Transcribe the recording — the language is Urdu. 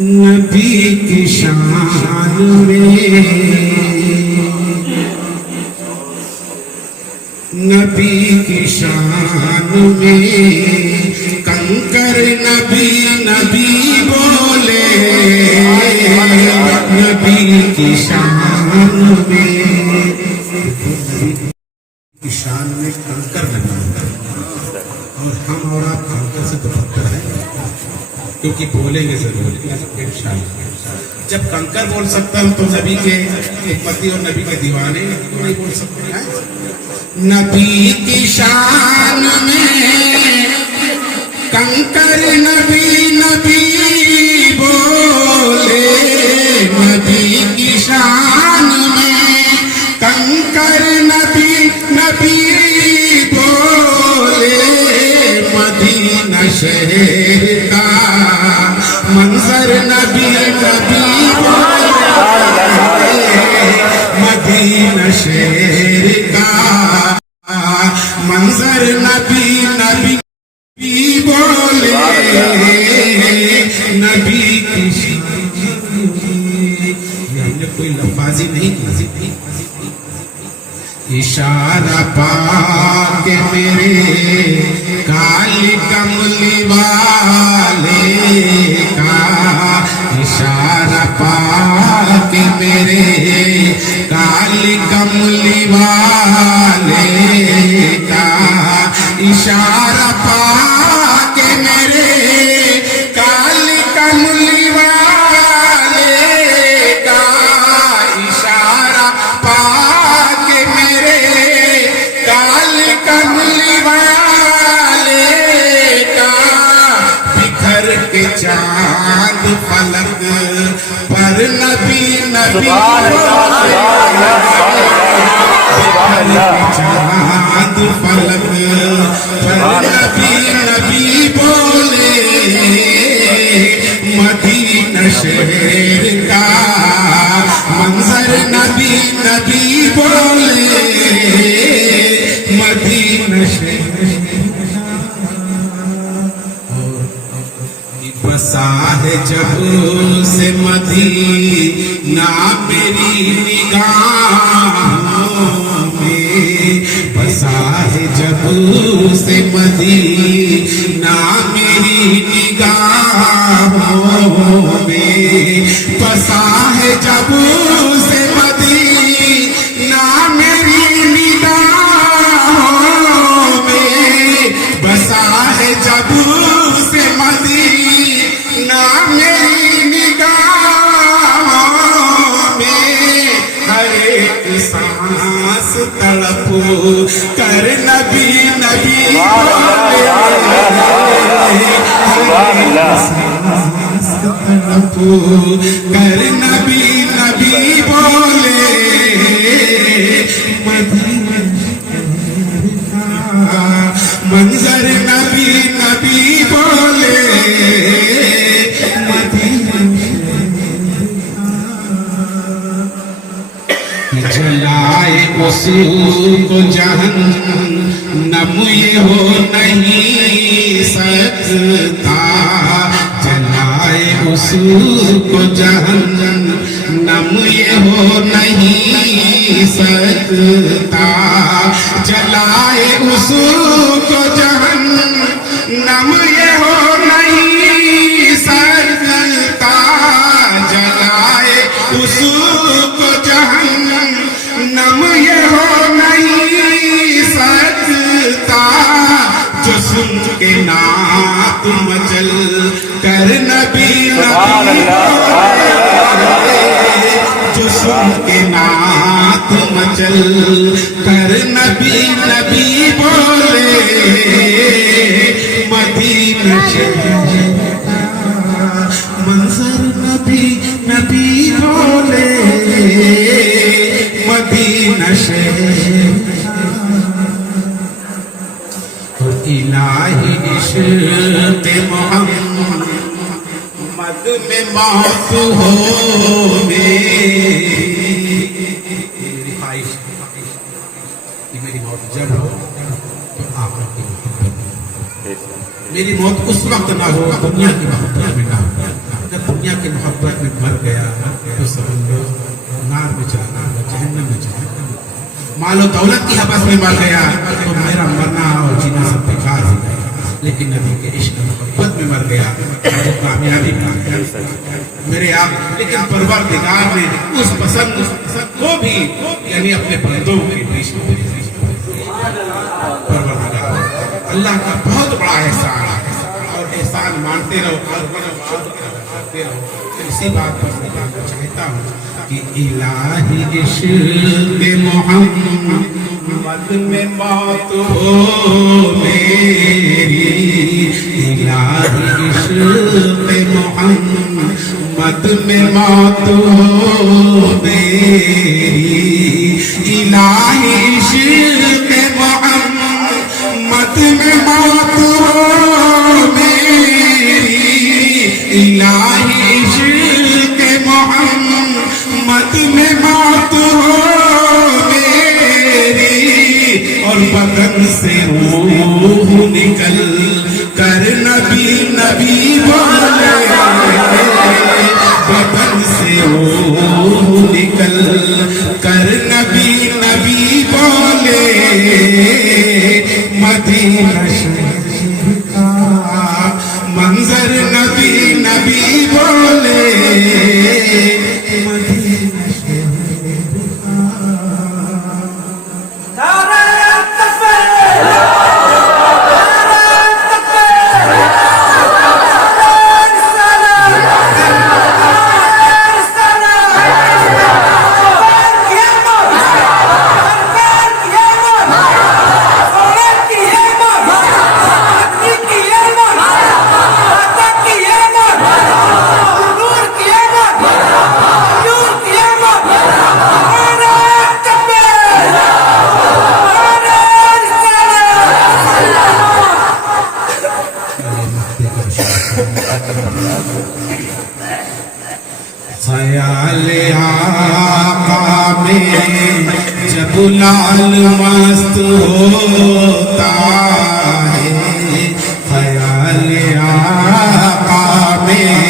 نبی کی شان میں، نبی کی شان میں کنکر نبی نبی بولے، نبی کی شان میں، کی شان میں کنکر لگا، اور ہم اور آپ کنکر سے تو پتھر ہے، کیونکہ بولیں گے ضرور انشاءاللہ۔ جب کنکر بول سکتا ہوں تو نبی کے امتی اور نبی کے دیوانے نہیں بول سکتے ہیں؟ نبی کی شان میں کنکر نبی نبی بولے، نبی کی شان میں کنکر نبی نبی بولے، مدینہ شہر کا منظر نبی نبی بولے، مدینہ شہر کا منظر نبی نبی بولے، نبی کی ہم نے کوئی لفاظی نہیں کی، اشارہ پا کے میرے کالی کملی والے کا، اشارہ پا کے میرے کالی کملی والے کا، اشارہ پا کے میرے کالی کملی والے کا، اشارہ پا کے میرے کالی کملی والے کا، بکھر کے چاند فلک پر نبی نبی چاند فلک پر نبی نبی بولے، مدینہ شہر کا منظر نبی نبی بولے، مدینہ شہر بسا ہے جب سے مدینہ میری نگاہوں میں، بسا ہے جب سے مدینہ میری نگاہوں میں، بسا ہے جب سے مدینہ میری نگاہوں میں، بسا ہے جب سے مدینہ میری نگاہوں میں، ہر ایک سانس تڑپ کر نبی نبی بولے، ہر ایک سانس تڑپ کر نبی نبی بولے، مدینہ کا منظر نبی نبی بولے، جلائے اس کو جہنم یہ ہو نہیں سکتا، جلائے اس کو جہنم یہ ہو نہیں سکتا، جلائے اس کو جہنم یہ ہو نہیں سکتا، جلائے اس کو جہنم یہ ہو نہیں سکتا، جو سن کے نعت مچل کر نبی نبی بولے، جو سن کے نعت مچل کر نبی نبی بولے، مدینہ شہر کا منظر نبی نبی بولے، مدینہ شہر الہی عشق محمد میں موت ہو میری خواہش، میری موت جب ہو تو آپ کی محبت، میری موت اس وقت نہ ہو دنیا کی محبت میں نہ ہو، جب دنیا کے محبت میں مر گیا تو سمجھ لو نار میں چلا جہنم میں چلا. مال و دولت کی حبس میں مر گیا تو میرا مرنا اور جینا سب بیکار ہو گیا. لیکن نبی کے عشق محبت میں مر گیا تو کامیابی میرے آپ. لیکن پروردگار نے اس پسند کو بھی یعنی اپنے بندوں کے بیچ میں پروردگار اللہ کا بہت بڑا احسان ہے اور احسان مانتے رہو اور کرتے رہو. اسی بات پر بتانا چاہتا ہوں کہ الہی عشق محمد میں موت ہو میری. الہی عشق محمد میں موت ہو میری. الہی عشق محمد میں موت ہو میری. الہی عشق محمد میں موت ہو میری. اور بدن سے روح نکل کر نبی نبی بولے. بدن سے روح نکل کر نبی نبی بولے. مدینہ شریف کا منظر نبی نبی بولے. مدینہ شریف خیال آقا میں جب لال مست ہوتا ہے. خیال آقا میں